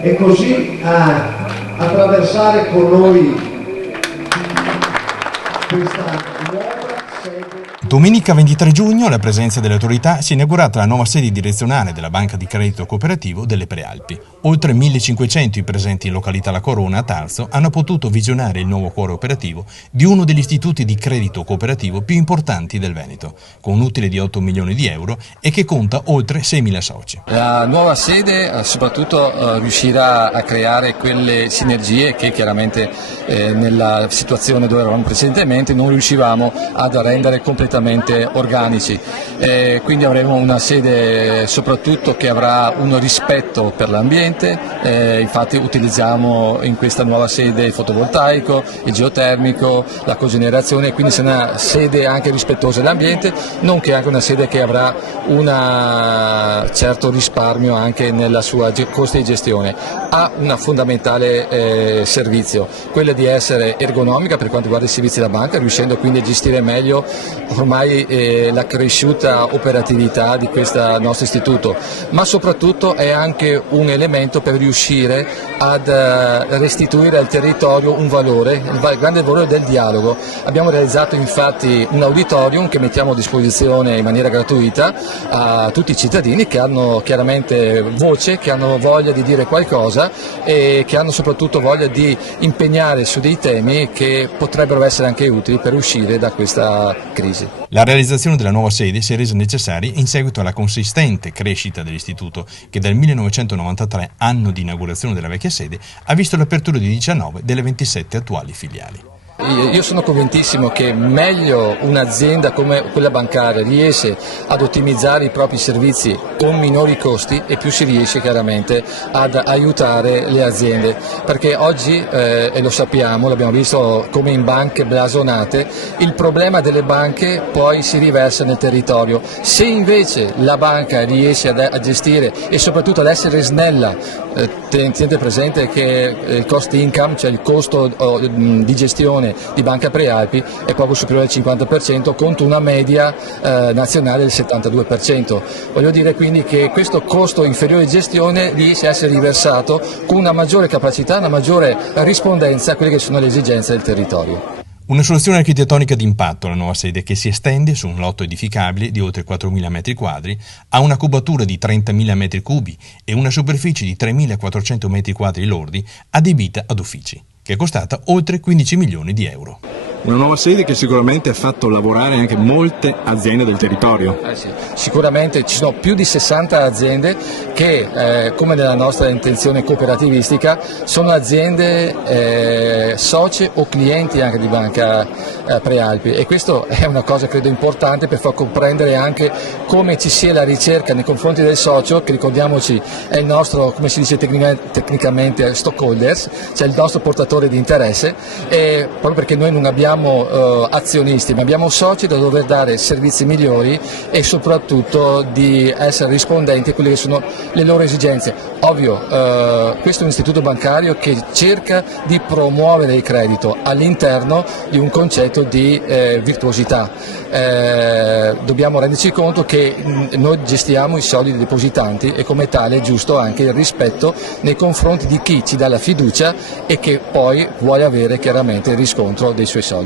e così a attraversare con noi questa nuova sede. Domenica 23 giugno, alla presenza delle autorità, si è inaugurata la nuova sede direzionale della Banca di Credito Cooperativo delle Prealpi. Oltre 1.500 i presenti in località La Corona a Tarso hanno potuto visionare il nuovo cuore operativo di uno degli istituti di credito cooperativo più importanti del Veneto, con un utile di 8 milioni di euro e che conta oltre 6.000 soci. La nuova sede soprattutto riuscirà a creare quelle sinergie che chiaramente nella situazione dove eravamo precedentemente non riuscivamo ad rendere completamente organici, quindi avremo una sede soprattutto che avrà un rispetto per l'ambiente, infatti utilizziamo in questa nuova sede il fotovoltaico, il geotermico, la cogenerazione, quindi sarà una sede anche rispettosa dell'ambiente, nonché anche una sede che avrà un certo risparmio anche nella sua costi di gestione. Ha una fondamentale servizio, quella di essere ergonomica per quanto riguarda i servizi della banca, riuscendo quindi a gestire meglio ormai la cresciuta operatività di questo nostro istituto, ma soprattutto è anche un elemento per riuscire ad restituire al territorio un valore, il grande valore del dialogo. Abbiamo realizzato infatti un auditorium che mettiamo a disposizione in maniera gratuita a tutti i cittadini che hanno chiaramente voce, che hanno voglia di dire qualcosa e che hanno soprattutto voglia di impegnare su dei temi che potrebbero essere anche utili per uscire da questa crisi. La realizzazione della nuova sede si è resa necessaria in seguito alla consistente crescita dell'istituto che dal 1993, anno di inaugurazione della vecchia sede, ha visto l'apertura di 19 delle 27 attuali filiali. Io sono convintissimo che meglio un'azienda come quella bancaria riesce ad ottimizzare i propri servizi con minori costi e più si riesce chiaramente ad aiutare le aziende, perché oggi, e lo sappiamo, l'abbiamo visto come in banche blasonate, il problema delle banche poi si riversa nel territorio. Se invece la banca riesce a gestire e soprattutto ad essere snella, tenete presente che il cost income, cioè il costo di gestione di Banca Prealpi è proprio superiore al 50% contro una media nazionale del 72%. Voglio dire quindi che questo costo inferiore di gestione riesce a essere riversato con una maggiore capacità, una maggiore rispondenza a quelle che sono le esigenze del territorio. Una soluzione architettonica d'impatto, la nuova sede, che si estende su un lotto edificabile di oltre 4.000 metri quadri, ha una cubatura di 30.000 metri cubi e una superficie di 3.400 metri quadri lordi adibita ad uffici, che è costata oltre 15 milioni di euro. Una nuova sede che sicuramente ha fatto lavorare anche molte aziende del territorio. Sì. Sicuramente ci sono più di 60 aziende che, come nella nostra intenzione cooperativistica, sono aziende socie o clienti anche di Banca Prealpi, e questo è una cosa credo importante per far comprendere anche come ci sia la ricerca nei confronti del socio, che ricordiamoci è il nostro, come si dice tecnicamente, stockholders, cioè il nostro portatore di interesse, e proprio perché noi non abbiamo azionisti, ma abbiamo soci da dover dare servizi migliori e soprattutto di essere rispondenti a quelle che sono le loro esigenze. Ovvio, questo è un istituto bancario che cerca di promuovere il credito all'interno di un concetto di virtuosità. Dobbiamo renderci conto che noi gestiamo i soldi dei depositanti e come tale è giusto anche il rispetto nei confronti di chi ci dà la fiducia e che poi vuole avere chiaramente il riscontro dei suoi soldi.